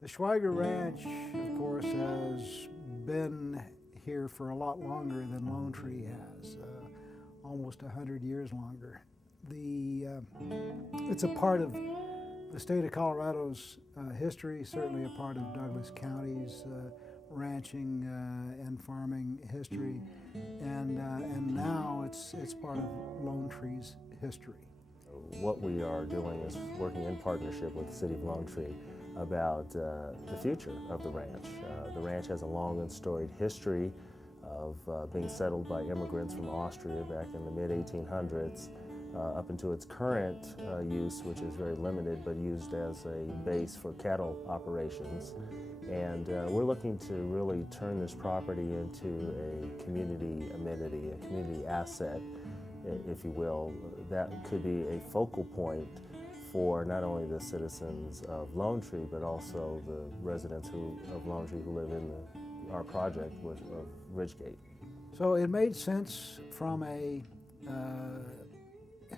The Schweiger Ranch, of course, has been here for a lot longer than Lone Tree has, almost 100 years longer. It's a part of the state of Colorado's history, certainly a part of Douglas County's ranching and farming history, and now it's part of Lone Tree's history. What we are doing is working in partnership with the City of Lone Tree about the future of the ranch. The ranch has a long and storied history of being settled by immigrants from Austria back in the mid-1800s up into its current use, which is very limited but used as a base for cattle operations. And we're looking to really turn this property into a community amenity, a community asset, if you will, that could be a focal point for not only the citizens of Lone Tree, but also the residents of Lone Tree who live in our project of Ridgegate. So it made sense from a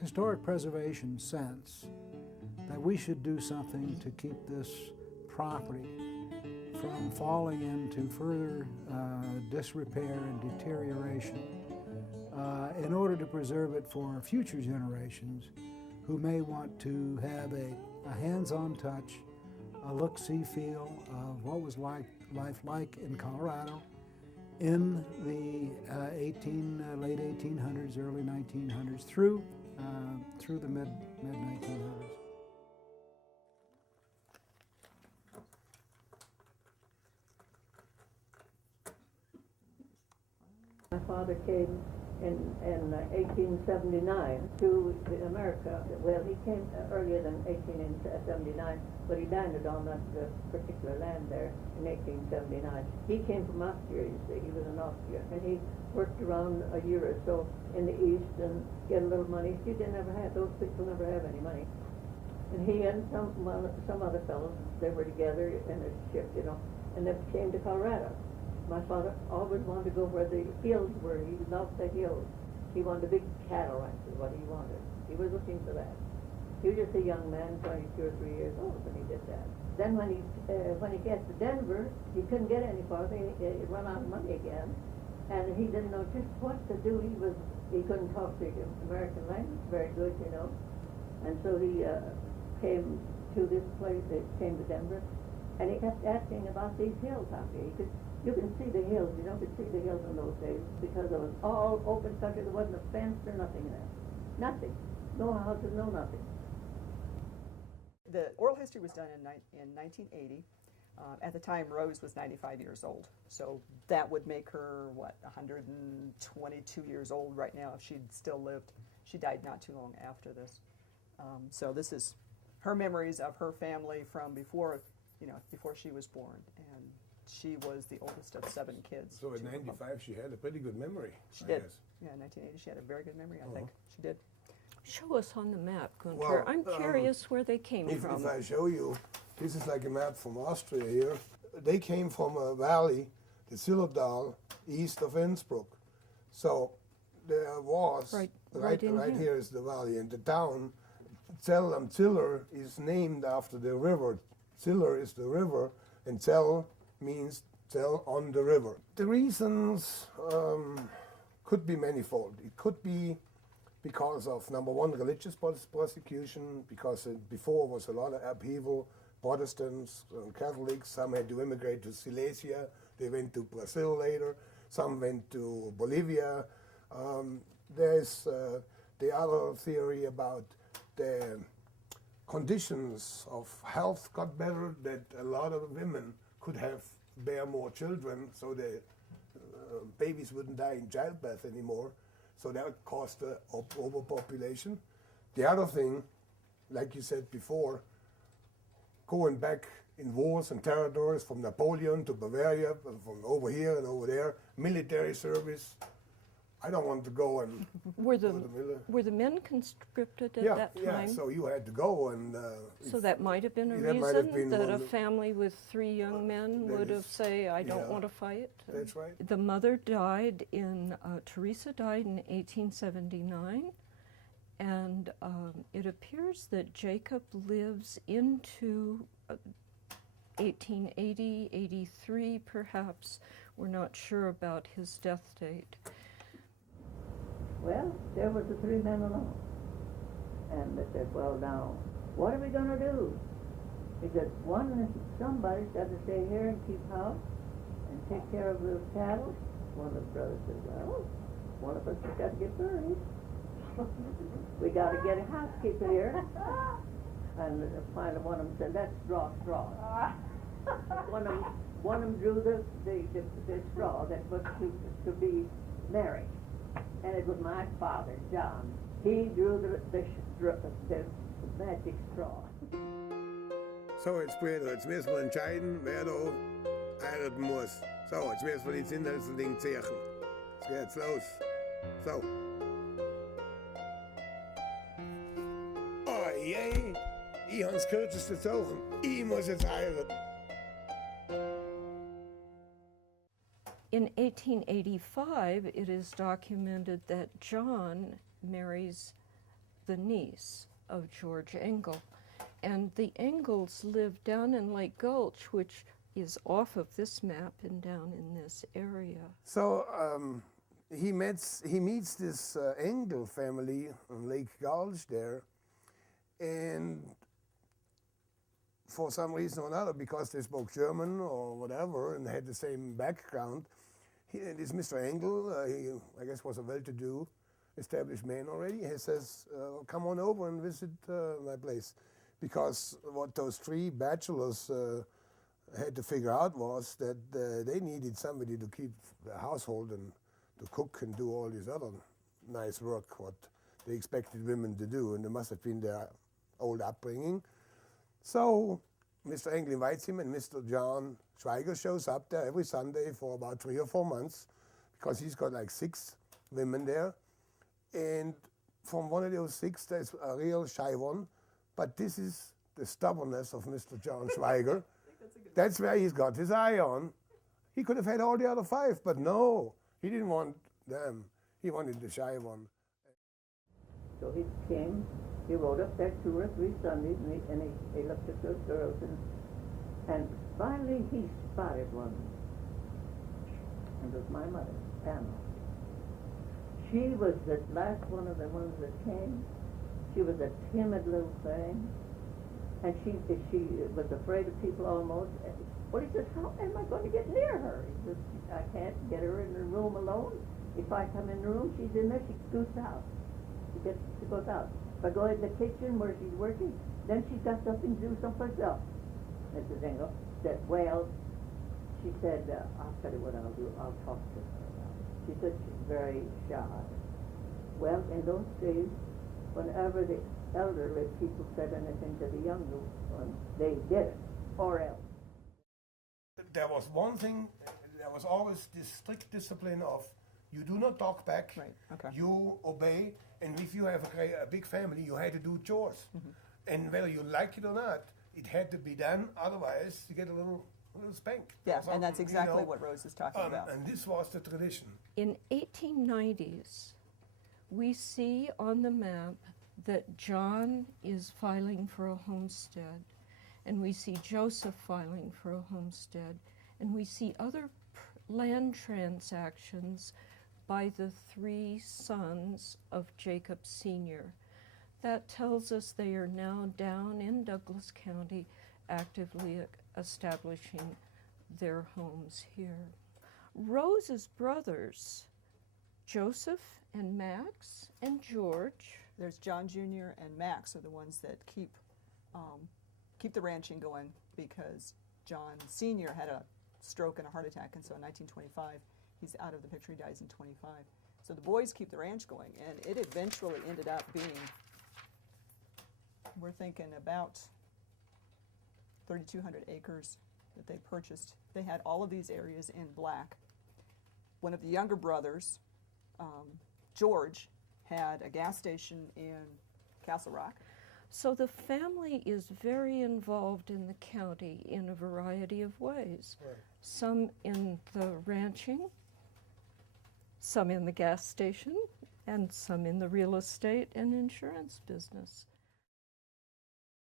historic preservation sense that we should do something to keep this property from falling into further disrepair and deterioration in order to preserve it for future generations who may want to have a hands-on touch, a look-see feel of what was life like in Colorado in the late 1800s, early 1900s, through the mid-1900s. My father came in 1879 to America. Well, he came earlier than 1879, but he landed on that particular land there in 1879. He came from Austria, you see. He was an Austrian, and he worked around a year or so in the East and get a little money. Those people never have any money. And he and some other fellows, they were together in a ship, and they came to Colorado. My father always wanted to go where the hills were. He loved the hills. He wanted a big cattle ranch is what he wanted. He was looking for that. He was just a young man, 22 or 3 years old when he did that. Then when he gets to Denver, he couldn't get any farther. He run out of money again. And he didn't know just what to do. He couldn't talk the American language very good, And so he came to this place, came to Denver, and he kept asking about these hills out here. You can see the hills. You could see the hills in those days because it was all open country. There wasn't a fence or nothing there. Nothing. No houses, no nothing. The oral history was done in 1980. At the time, Rose was 95 years old. So that would make her, 122 years old right now if she'd still lived. She died not too long after this. So this is her memories of her family from before she was born. And she was the oldest of 7 kids. So at 95, she had a pretty good memory. She did. Guess. Yeah, in 1980, she had a very good memory, I think. She did. Show us on the map, Gunther. I'm curious where they came from. If I show you, this is like a map from Austria here. They came from a valley, the Zillerdal, east of Innsbruck. So there was, right here is the valley, and the town, Zell am Ziller, is named after the river. Ziller is the river, and Zell means Zell on the river. The reasons could be manifold. It could be because of, number one, religious persecution, because before was a lot of upheaval, Protestants, Catholics, some had to immigrate to Silesia, they went to Brazil later, some went to Bolivia. There's the other theory about the conditions of health got better, that a lot of women could bear more children, so the babies wouldn't die in childbirth anymore. So that caused the overpopulation. The other thing, like you said before, going back in wars and territories from Napoleon to Bavaria, from over here and over there, military service, I don't want to go and Were go the, to the middle. were the men conscripted at Yeah, that yeah. time? So you had to go, and So that might have been a that might have reason been that one a of- family with 3 young men that would have is- say, I don't yeah. want to fight. that's right. The mother died in, Teresa died in 1879, and it appears that Jacob lives into 1880, 83 perhaps. We're not sure about his death date. Well, there was the 3 men alone. And they said, well, now, what are we going to do? He said, somebody's got to stay here and keep house and take care of the cattle. One of the brothers said, well, one of us has got to get buried. We got to get a housekeeper here. And finally one of them said, let's draw straw. One of them drew the straw that was to be married. And it was my father, John. He drew the magic straw. So, jetzt später, jetzt müssen wir entscheiden, wer da heiraten muss. So, jetzt müssen wir die Zindelsen ziehen. Jetzt geht's los. So. Oh je, ich hab's kürzeste gezogen. Ich muss jetzt heiraten. In 1885, it is documented that John marries the niece of George Engel. And the Engels lived down in Lake Gulch, which is off of this map and down in this area. So, he meets this Engel family on Lake Gulch there, and for some reason or another, because they spoke German or whatever and had the same background, this Mr. Engel, he, I guess, was a well-to-do established man already. He says, come on over and visit my place. Because what those 3 bachelors had to figure out was that they needed somebody to keep the household and to cook and do all this other nice work, what they expected women to do, and it must have been their old upbringing. So Mr. Engel invites him, and Mr. John Schweiger shows up there every Sunday for about 3 or 4 months, because he's got like 6 women there. And from one of those 6, there's a real shy one, but this is the stubbornness of Mr. John Schweiger. That's where he's got his eye on. He could have had all the other 5, but no, he didn't want them. He wanted the shy one. So he came, he rode up there 2 or 3 Sundays, and he looked at those girls, and finally he spotted one. And it was my mother, Pamela. She was the last one of the ones that came. She was a timid little thing, and she was afraid of people almost. Well, he says, how am I going to get near her? He says, I can't get her in the room alone. If I come in the room, she's in there, she scoots out. She goes out. If I go in the kitchen where she's working, then she's got something to do someplace else. Mrs. Engel said, well, she said, I'll tell you what I'll do. I'll talk to her about it. She said she's very shy. Well, in those days, whenever the elderly people said anything to the younger ones, they did it, or else. There was one thing, there was always this strict discipline of you do not talk back, Right, okay. you obey, and if you have a big family, you had to do chores. And whether you like it or not, it had to be done, otherwise you get a little spank. Yeah, or and that's something, exactly what Rose is talking about. And this was the tradition. In 1890s, we see on the map that John is filing for a homestead, and we see Joseph filing for a homestead, and we see other land transactions by the 3 sons of Jacob Sr. That tells us they are now down in Douglas County actively establishing their homes here. Rose's brothers, Joseph and Max and George. There's John Jr. and Max are the ones that keep the ranching going, because John Sr. had a stroke and a heart attack, and so in 1925 he's out of the picture. He dies in 25. So the boys keep the ranch going, and it eventually ended up being, we're thinking about 3,200 acres that they purchased. They had all of these areas in black. One of the younger brothers George had a gas station in Castle Rock. So the family is very involved in the county in a variety of ways. Right. Some in the ranching, some in the gas station, and some in the real estate and insurance business.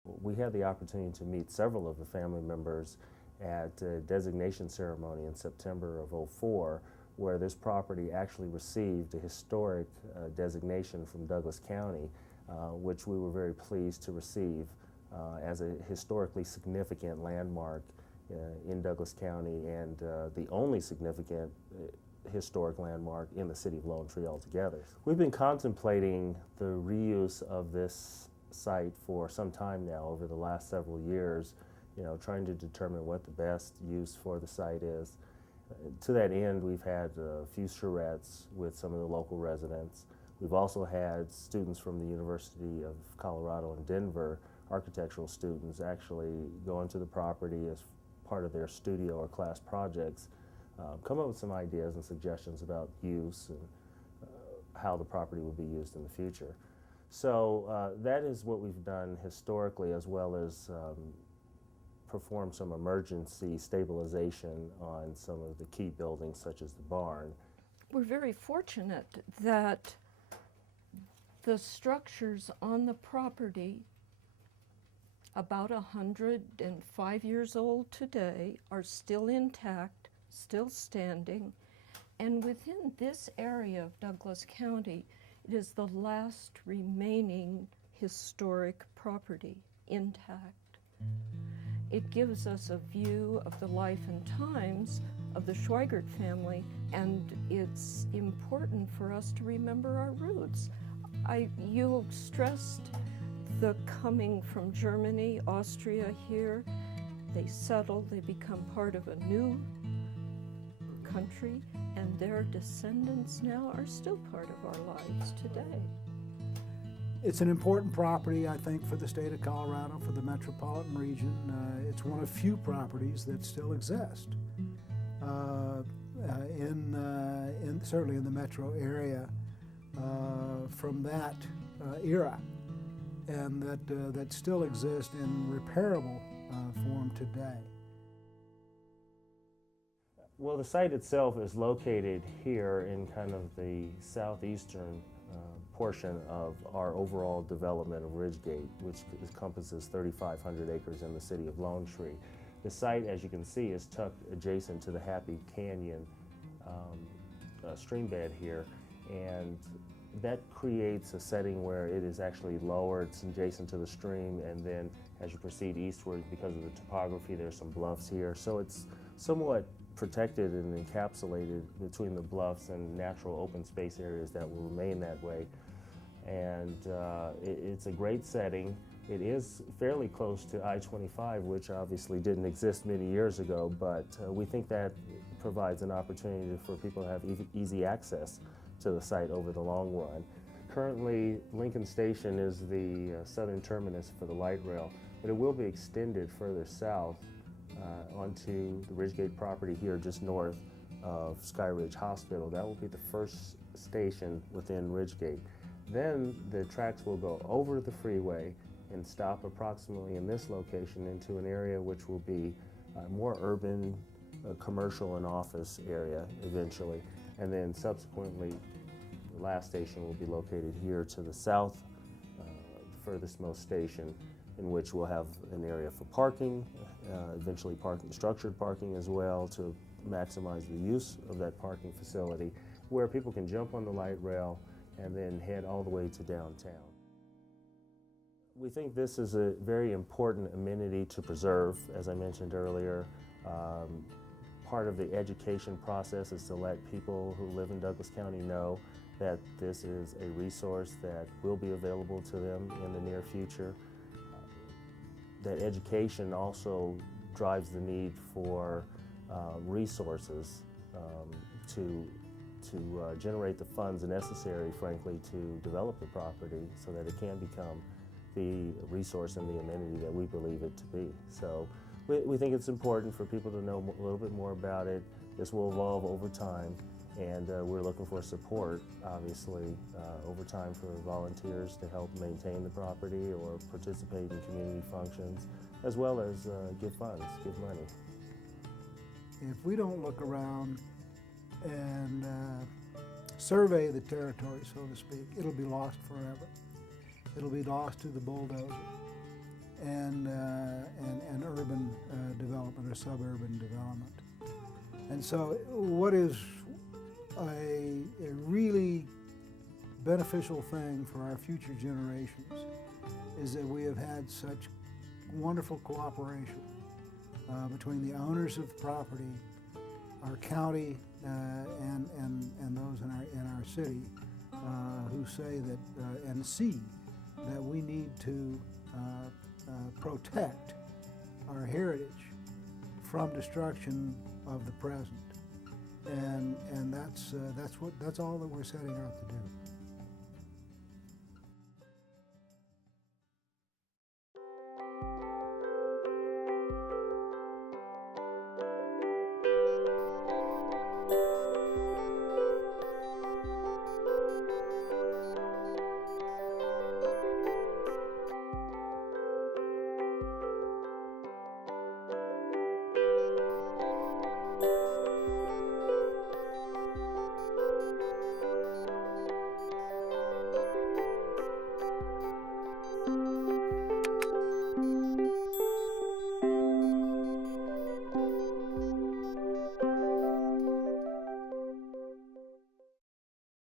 We had the opportunity to meet several of the family members at a designation ceremony in September of '04, where this property actually received a historic designation from Douglas County, which we were very pleased to receive as a historically significant landmark in Douglas County, and the only significant historic landmark in the city of Lone Tree altogether. We've been contemplating the reuse of this site for some time now, over the last several years, trying to determine what the best use for the site is. To that end, we've had a few charrettes with some of the local residents. We've also had students from the University of Colorado in Denver, architectural students, actually go into the property as part of their studio or class projects, come up with some ideas and suggestions about use and how the property will be used in the future. So that is what we've done historically, as well as perform some emergency stabilization on some of the key buildings, such as the barn. We're very fortunate that the structures on the property, about 105 years old today, are still intact, still standing, and within this area of Douglas County, it is the last remaining historic property intact. It gives us a view of the life and times of the Schweiger family, and it's important for us to remember our roots. You stressed the coming from Germany, Austria here. They settle, they become part of a new country, and their descendants now are still part of our lives today. It's an important property, I think, for the state of Colorado, for the metropolitan region. It's one of few properties that still exist certainly in the metro area from that era, and that still exist in repairable form today. Well, the site itself is located here in kind of the southeastern portion of our overall development of Ridgegate, which encompasses 3,500 acres in the city of Lone Tree. The site, as you can see, is tucked adjacent to the Happy Canyon stream bed here, and that creates a setting where it is actually lower, it's adjacent to the stream, and then as you proceed eastward, because of the topography, there's some bluffs here, so it's somewhat protected and encapsulated between the bluffs and natural open space areas that will remain that way. And it's a great setting. It is fairly close to I-25, which obviously didn't exist many years ago, but we think that provides an opportunity for people to have easy access to the site over the long run. Currently, Lincoln Station is the southern terminus for the light rail, but it will be extended further south onto the Ridgegate property here just north of Sky Ridge Hospital. That will be the first station within Ridgegate. Then the tracks will go over the freeway and stop approximately in this location into an area which will be more urban, commercial and office area eventually. And then subsequently, the last station will be located here to the south, the furthest most station, in which we'll have an area for parking, eventually structured parking as well, to maximize the use of that parking facility, where people can jump on the light rail and then head all the way to downtown. We think this is a very important amenity to preserve, as I mentioned earlier. Part of the education process is to let people who live in Douglas County know that this is a resource that will be available to them in the near future. That education also drives the need for resources to generate the funds necessary, frankly, to develop the property so that it can become the resource and the amenity that we believe it to be. So we think it's important for people to know a little bit more about it. This will evolve over time, And we're looking for support, obviously, over time for volunteers to help maintain the property or participate in community functions, as well as give funds, give money. If we don't look around and survey the territory, so to speak, it'll be lost forever. It'll be lost to the bulldozer and urban development or suburban development. And so what is a really beneficial thing for our future generations is that we have had such wonderful cooperation between the owners of the property, our county, and those in our city who say that and see that we need to protect our heritage from destruction of the present, and that's all that we're setting out to do.